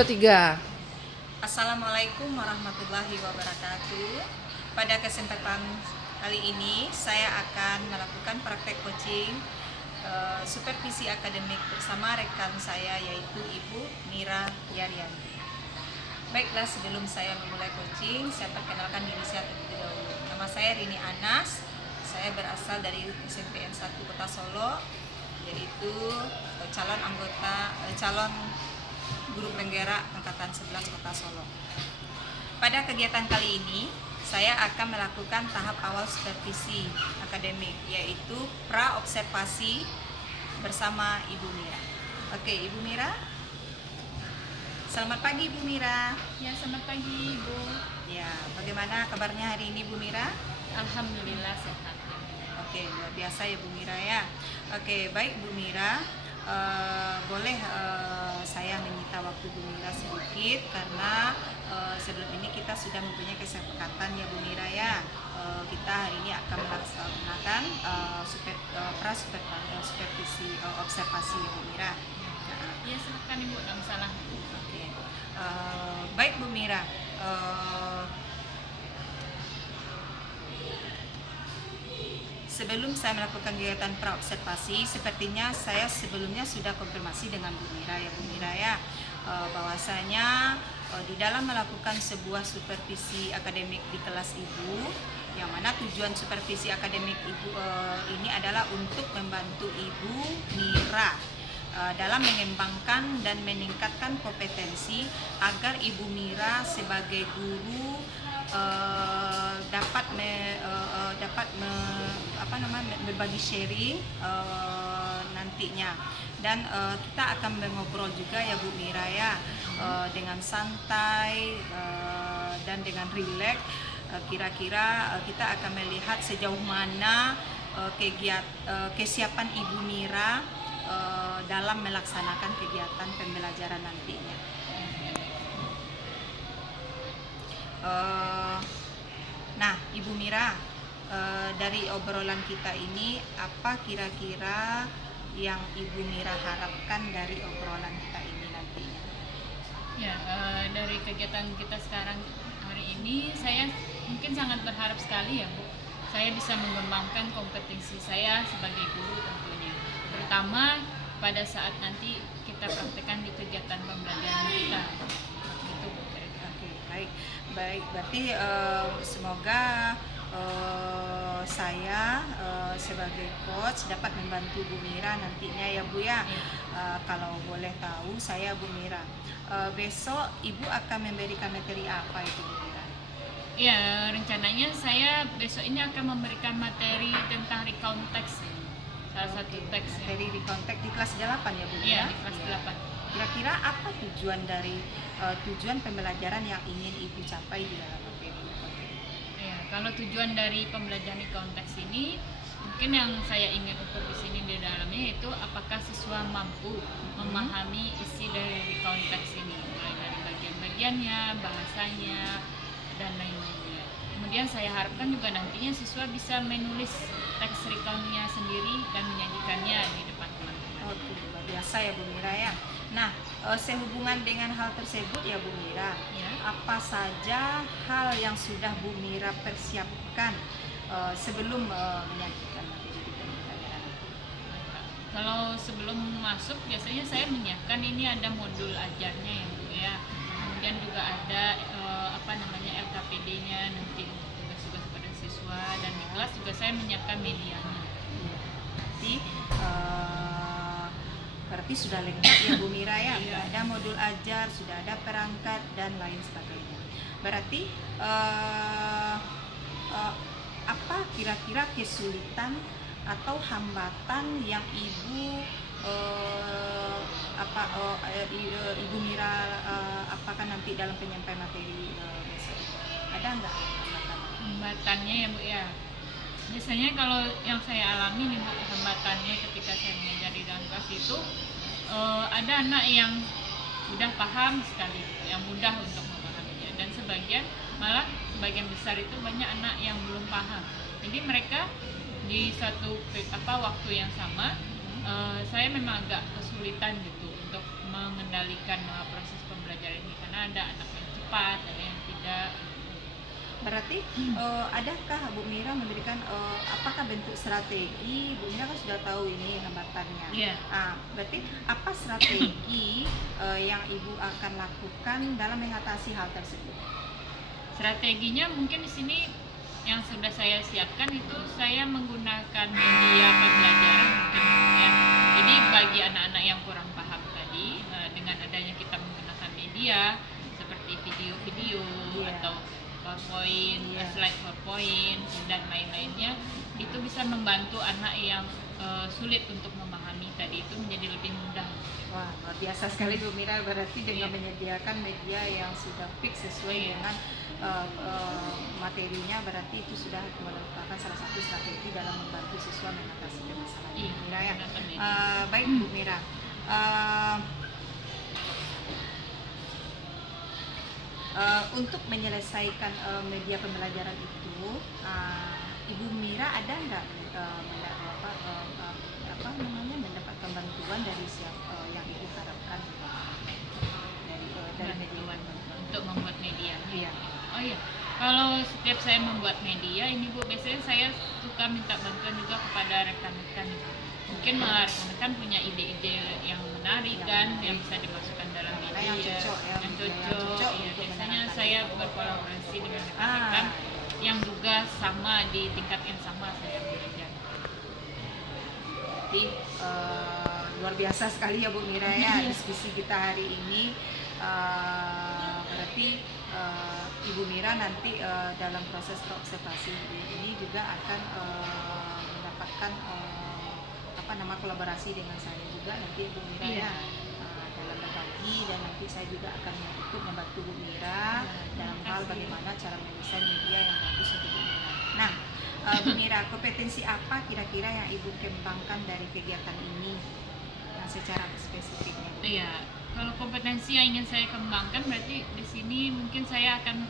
2, 3. Assalamualaikum warahmatullahi wabarakatuh. Pada kesempatan kali ini saya akan melakukan praktek coaching supervisi akademik bersama rekan saya yaitu Ibu Mira Yaryanti. Baiklah, sebelum saya memulai coaching, saya perkenalkan diri saya terlebih dahulu. Nama saya Rini Anas. Saya berasal dari SMPN 1 Kota Solo, yaitu calon guru penggerak angkatan 11 Kota Solo. Pada kegiatan kali ini, saya akan melakukan tahap awal supervisi akademik, yaitu pra-observasi bersama Ibu Mira. Oke, Ibu Mira. Selamat pagi, Ibu Mira. Ya, selamat pagi, Ibu. Ya, bagaimana kabarnya hari ini, Bu Mira? Alhamdulillah sehat. Oke, luar biasa ya, Bu Mira ya. Oke, baik Bu Mira. Boleh saya menyita waktu Bu Mira sedikit karena sebelum ini kita sudah mempunyai kesepakatan ya Bu Mira ya. Kita hari ini akan melaksanakan supervisi observasi ya Bu Mira. Ya, silakan Ibu, tidak masalah. Oke. Baik Bu Mira. Sebelum saya melakukan kegiatan pra-observasi, sepertinya saya sebelumnya sudah konfirmasi dengan Bu Mira ya Bu Mira ya, bahwasanya di dalam melakukan sebuah supervisi akademik di kelas Ibu, yang mana tujuan supervisi akademik Ibu ini adalah untuk membantu Ibu Mira dalam mengembangkan dan meningkatkan kompetensi agar Ibu Mira sebagai guru dapat berbagi sharing nantinya, dan kita akan mengobrol juga ya Bu Mira ya, dengan santai dan dengan rileks. Kira-kira kita akan melihat sejauh mana kesiapan Ibu Mira dalam melaksanakan kegiatan pembelajaran nantinya. Nah, Ibu Mira, dari obrolan kita ini, apa kira-kira yang Ibu Mira harapkan dari obrolan kita ini nantinya? Ya, dari kegiatan kita sekarang hari ini, saya mungkin sangat berharap sekali ya Bu, saya bisa mengembangkan kompetensi saya sebagai guru tentunya, terutama pada saat nanti kita praktekkan di kegiatan pembelajaran kita. Itu Bu. Oke, baik. Berarti semoga saya sebagai coach dapat membantu Bu Mira nantinya ya Bu ya. Kalau boleh tahu saya Bu Mira, besok Ibu akan memberikan materi apa itu Bu Mira? Ya, rencananya saya besok ini akan memberikan materi tentang recount text, salah satu teks. Materi recount text di kelas 8 ya Bu Iya, Mira? di kelas 8. Kira-kira apa tujuan dari tujuan pembelajaran yang ingin Ibu capai di dalam materi recount text? Ya, kalau tujuan dari pembelajaran konteks ini, mungkin yang saya ingin ukur di sini di dalamnya itu apakah siswa mampu memahami isi dari konteks ini, mulai dari bagian-bagiannya, bahasanya, dan lain-lainnya. Kemudian saya harapkan juga nantinya siswa bisa menulis teks recountnya sendiri dan menyajikannya di depan teman-teman. Oke, luar biasa ya Bu Mira ya. Nah, sehubungan dengan hal tersebut ya Bu Mira, Ya. apa saja hal yang sudah Bu Mira persiapkan sebelum menyajikan materi di pembelajaran? Kalau sebelum masuk biasanya saya menyiapkan ini ada modul ajarnya ya Bu ya. Kemudian juga ada LKPD-nya nanti untuk tugas-tugas pada siswa, dan di kelas juga saya menyiapkan medianya. Berarti sudah lengkap ya Bu Mira ya. Iya. Ada modul ajar, sudah ada perangkat dan lain sebagainya. Berarti apa kira-kira kesulitan atau hambatan yang Ibu Ibu Mira apakah nanti dalam penyampaian materi besok ada nggak Hambatannya ya Bu ya. Biasanya kalau yang saya alami nih Bu, hambatannya ketika saya mengajar di dalam kelas itu ada anak yang sudah paham sekali, yang mudah untuk memahaminya, dan sebagian besar itu banyak anak yang belum paham. Jadi mereka di satu waktu yang sama, saya memang agak kesulitan gitu untuk mengendalikan proses pembelajaran pembelajaran ini karena ada anak yang cepat, ada yang tidak. Berarti adakah Bu Mira memberikan apakah bentuk strategi? Bu Mira kan sudah tahu ini hambatannya. Iya. Berarti apa strategi yang Ibu akan lakukan dalam mengatasi hal tersebut? Strateginya mungkin di sini yang sudah saya siapkan itu saya menggunakan media pembelajaran mungkin ya. Jadi bagi anak-anak yang kurang paham tadi dengan adanya kita menggunakan media seperti video-video atau PowerPoint, slide PowerPoint dan lain-lainnya itu bisa membantu anak yang sulit untuk memahami tadi itu menjadi lebih mudah. Wah, luar biasa sekali Bu Mira, berarti dengan menyediakan media yang sudah fix sesuai dengan materinya, berarti itu sudah merupakan salah satu strategi dalam membantu siswa mengatasi permasalahan. Bu Mira ya. Baik Bu Mira. Untuk menyelesaikan media pembelajaran itu, Ibu Mira ada nggak mendapatkan bantuan dari yang Ibu harapkan dari media untuk membuat media? Iya. Oh iya, kalau setiap saya membuat media ini Bu, biasanya saya suka minta bantuan juga kepada rekan-rekan. Mungkin rekan-rekan punya ide-ide yang menarik kan, yang bisa dimasukkan dalam media, yang cocok. Ya, biasanya saya berkolaborasi dengan rekan-rekan yang juga sama di tingkat yang sama saya belajar. Jadi luar biasa sekali ya Bu Mira ya diskusi kita hari ini. Berarti Ibu Mira nanti dalam proses observasi ini juga akan mendapatkan kolaborasi dengan saya juga nanti Bu Mira ya dalam berbagi, dan nanti saya juga akan ikut membantu Bu Mira dalam hal bagaimana cara mendesain media yang bagus untuk Bu Mira. Nah, Bu Mira, kompetensi apa kira-kira yang Ibu kembangkan dari kegiatan ini? Nah, secara spesifiknya. Iya, kalau kompetensi yang ingin saya kembangkan berarti di sini mungkin saya akan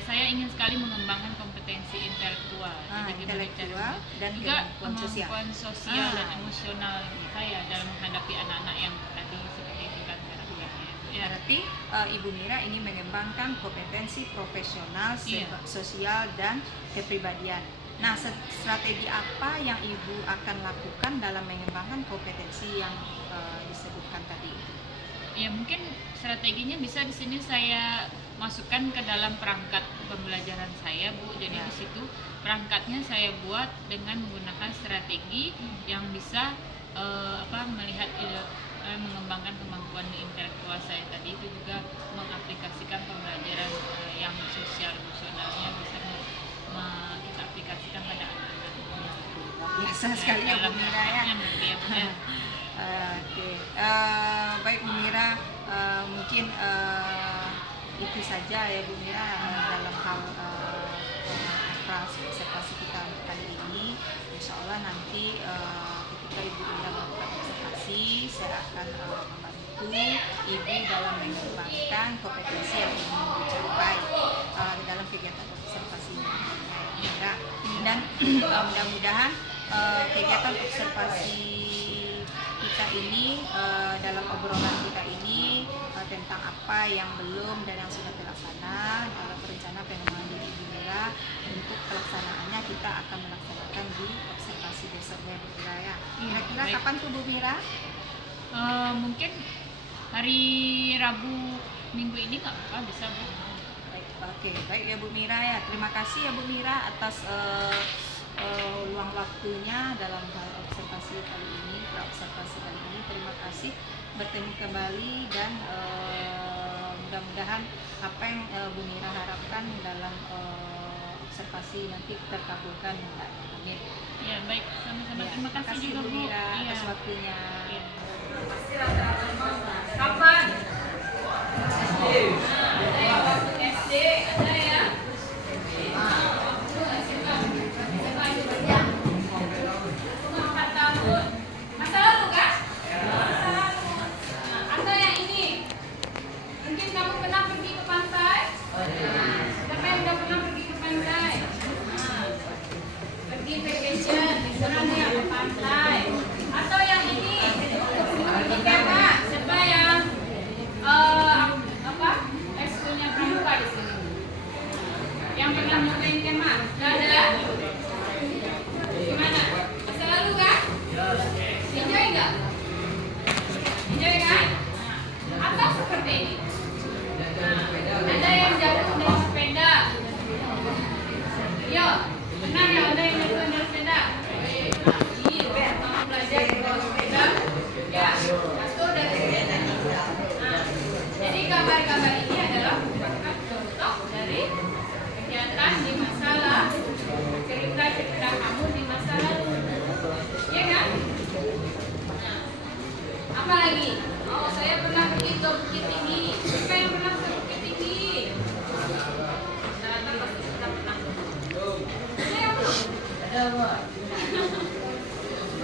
saya ingin sekali mengembangkan kompetensi intelektual, dan juga kemampuan sosial dan emosional saya dalam menghadapi anak-anak yang tadi seperti itu kan karakternya. Ya. Berarti Ibu Mira ingin mengembangkan kompetensi profesional, sosial dan kepribadian. Nah, strategi apa yang Ibu akan lakukan dalam mengembangkan kompetensi yang disebutkan tadi? Ya, mungkin strateginya bisa di sini saya masukkan ke dalam perangkat pembelajaran saya, Bu. Jadi di situ perangkatnya saya buat dengan menggunakan strategi yang bisa melihat mengembangkan kemampuan intelektual saya tadi, itu juga mengaplikasikan pembelajaran yang sosial emosionalnya bisa kita aplikasikan pada anak-anak. Biasa sekali ya Bu Mira ya. Oke, baik Bu Mira, mungkin itu saja ya Bu Mira dalam hal observasi kita kali ini. Insya Allah nanti ketika Ibu Mira melakukan observasi, saya akan membantu Ibu dalam mengembangkan kompetensi yang ingin dicapai dalam kegiatan observasi ini. Dan mudah-mudahan kegiatan observasi kita ini dalam obrolan kita ini tentang apa yang belum dan yang sudah terlaksana dalam rencana pengembangan diri Ibu Mira, untuk pelaksanaannya kita akan melaksanakan di observasi besoknya Bu Mira ya. Kira-kira kapan tuh Bu Mira? Mungkin hari Rabu minggu ini nggak apa-apa, bisa Bu. Baik ya Bu Mira ya. Terima kasih ya Bu Mira atas luang waktunya dalam hal observasi kali ini, observasi kali ini. Terima kasih, bertemu kembali, dan mudah-mudahan apa yang Bu Mira harapkan dalam observasi nanti terkabulkan. Amin. Ya, baik, sama-sama. Terima kasih juga Bu Mira atas waktunya. Kapan? SD ada ya? Masa lalu kan? Atau yang ini? Mungkin kamu pernah pergi ke pantai? Siapa yang udah pernah pergi ke pantai? Pergi vacation, liburan ya ke pantai. Atau yang ini? Pergi kemah. Siapa yang yang pernah memainkan mas? Nggak ada? Gimana? Masa lalu kan? Enjoy nggak? Enjoy kan? Atau seperti ini? Ada yang jatuh dari sepeda. Yo, benar ya ada yang jatuh dari sepeda? Iya, mau belajar bawa sepeda? Ya, jatuh dari sepeda. Nah, jadi kabar-kabar ini adalah merupakan contoh dari kegiatan di masalah cerita-cerita kamu di masa lalu. Iya kan? Nah, apa lagi? Oh, saya pernah pergi ke Bukit Tinggi. Siapa yang pernah ke Bukit Tinggi? Rata-rata pasti sudah pernah. Ada yang belum? Ada, Pak.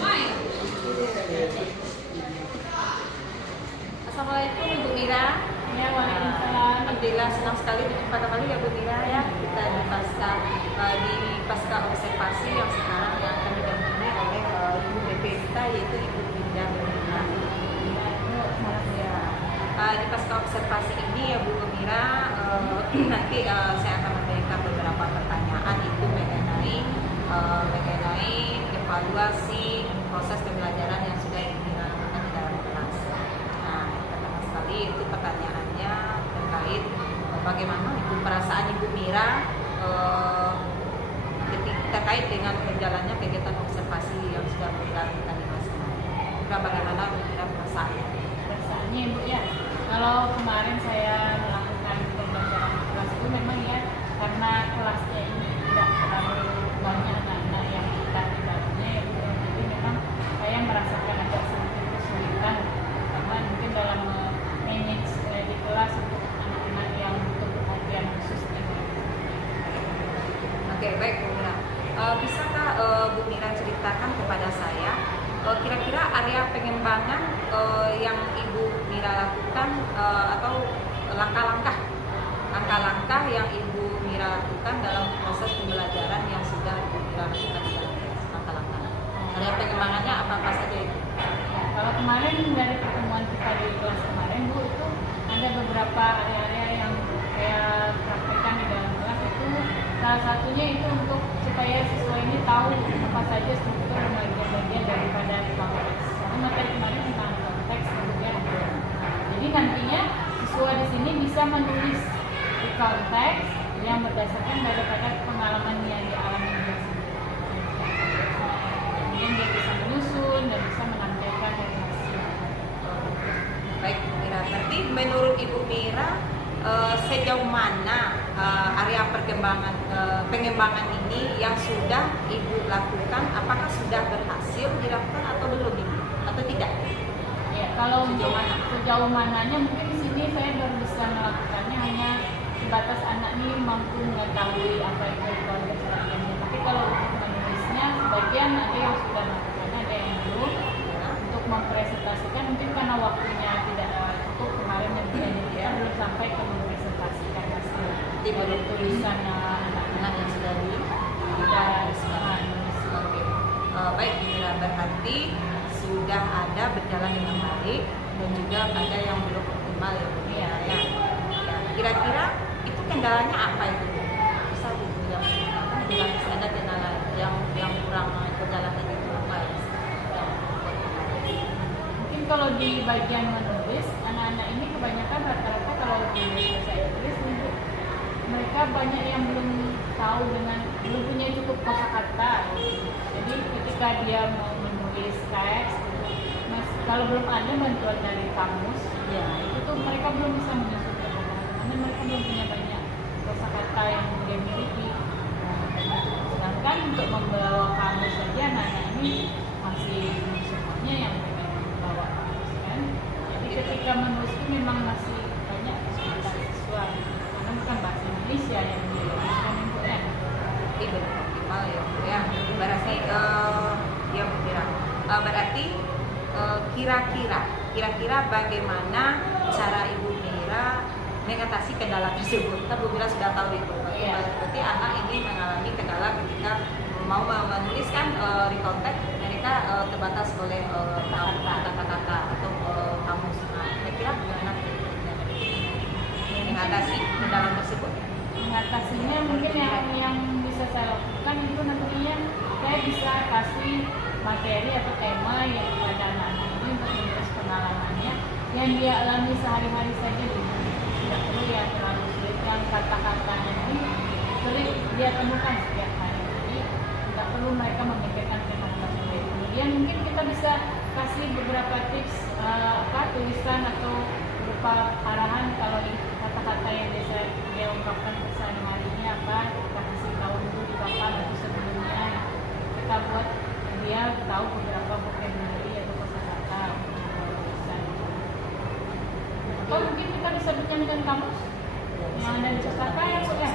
Why? Assalamualaikum Ibu Mira. Ya, waalaikumsalam. Alhamdulillah senang sekali berjumpa kembali ya Bu Mira ya. Kita di pasca observasi yang sekarang yang akan didampingi oleh Ibu BP kita yaitu Ibu Linda Mira. Di pasca observasi ini ya Bu Mira, nanti saya akan memberikan beberapa pertanyaan itu mengenai evaluasi proses pembelajaran yang sudah dilakukan di dalam kelas. Nah, pertama sekali itu pertanyaannya terkait bagaimana perasaan Ibu Mira terkait dengan berjalannya kegiatan observasi yang sudah dilakukan di kelas kemarin. Bagaimana Ibu Mira perasaannya? Perasaannya Ibu ya, kalau kemarin saya melakukan pembelajaran di kelas itu memang ya karena kelasnya ini tidak terlalu banyak anak-anak yang kita di dalamnya ya Bu, jadi memang saya merasakan agak sedikit kesulitan karena mungkin dalam manage di kelas untuk anak-anak yang butuh perhatian khusus. Oke, baik Bu Mira. Bisakah Bu Mira ceritakan kepada saya kira-kira area pengembangan yang Ibu Mira lakukan atau langkah-langkah yang Ibu Mira lakukan dalam proses pembelajaran yang sudah Ibu Mira lakukan di dalam langkah-langkah. Area pengembangannya apa saja itu? Ya, kalau kemarin dari pertemuan kita di kelas kemarin Bu, itu ada beberapa area-area yang saya praktekkan di dalam kelas itu salah satunya itu untuk supaya siswa ini tahu apa saja struktur dan bagian-bagian daripada konteks. Karena materi kemarin tentang konteks kemudian. Jadi nantinya siswa di sini bisa menulis di konteks yang berdasarkan daripada pengalaman yang dialami dia sendiri. Kemudian dia bisa menyusun dan bisa menampilkan refleksi. Baik Bu Mira, berarti menurut Ibu Mira sejauh mana area pengembangan ini yang sudah Ibu lakukan, apakah sudah berhasil dilakukan atau belum Ibu? Atau tidak? Ya, kalau sejauh mananya mungkin di sini saya baru bisa melakukannya hanya sebatas anak ini mampu mengetahui apa itu konteks latihannya. Tapi kalau untuk menulisnya sebagian ada yang sudah melakukannya, ada yang belum. Untuk mempresentasikan mungkin karena waktunya tidak cukup kemarin dan kita belum sampai ke mempresentasikan hasil Di belum tulisan anak-anak yang sudah Oke. Baik Bu Mira, berarti sudah ada berjalan dengan baik dan juga ada yang belum optimal ya Bu Mira ya. Kira-kira itu kendalanya apa itu? Bisa Bu Mira ceritakan bila masih ada kendala yang kurang berjalan itu apa ya? Mungkin kalau di bagian menulis, anak-anak ini kebanyakan rata-rata kalau menulis bahasa Inggris mereka banyak yang belum tahu belum punya cukup kosakata. Jadi ketika dia mau menulis teks, kalau belum ada bantuan dari kamus, ya itu tuh mereka belum bisa menyusun karena mereka belum punya banyak kosakata yang dia miliki. Sedangkan untuk membawa kamus saja anak-anak ini masih semuanya yang mereka bawa kamus kan. Jadi ketika menulis itu memang masih banyak kesulitan siswa karena bukan bahasa Indonesia yang dilakukan itu kan. Itu optimal ya Bu ya. Berarti ya Bu Mira. Berarti kira-kira bagaimana cara Ibu Mira mengatasi kendala tersebut? Kan Bu Mira sudah tahu itu. Berarti anak ini mengalami kendala ketika mau menuliskan rekontek, mereka terbatas oleh kata-kata atau kamus. Kira-kira bagaimana mengatasi kendala tersebut? Mengatasinya mungkin yang bisa kasih materi atau tema yang kepada anak-anak ini untuk menulis pengalamannya yang dia alami sehari-hari saja gitu. Tidak perlu yang terlalu sulit, yang kata-katanya ini sering dia temukan setiap hari, jadi tidak perlu mereka memikirkan kata-kata sulit. Kemudian mungkin kita bisa kasih beberapa tips tulisan atau berupa arahan kalau kata-kata yang biasa dia ungkapkan sehari-harinya apa, kita kasih tahu dulu di papan atau sebelumnya kita buat dia tahu beberapa vocabulary atau kosakata untuk tulisan. Atau mungkin kita bisa bikinkan kamus yang ada di pustaka ya, Bu ya.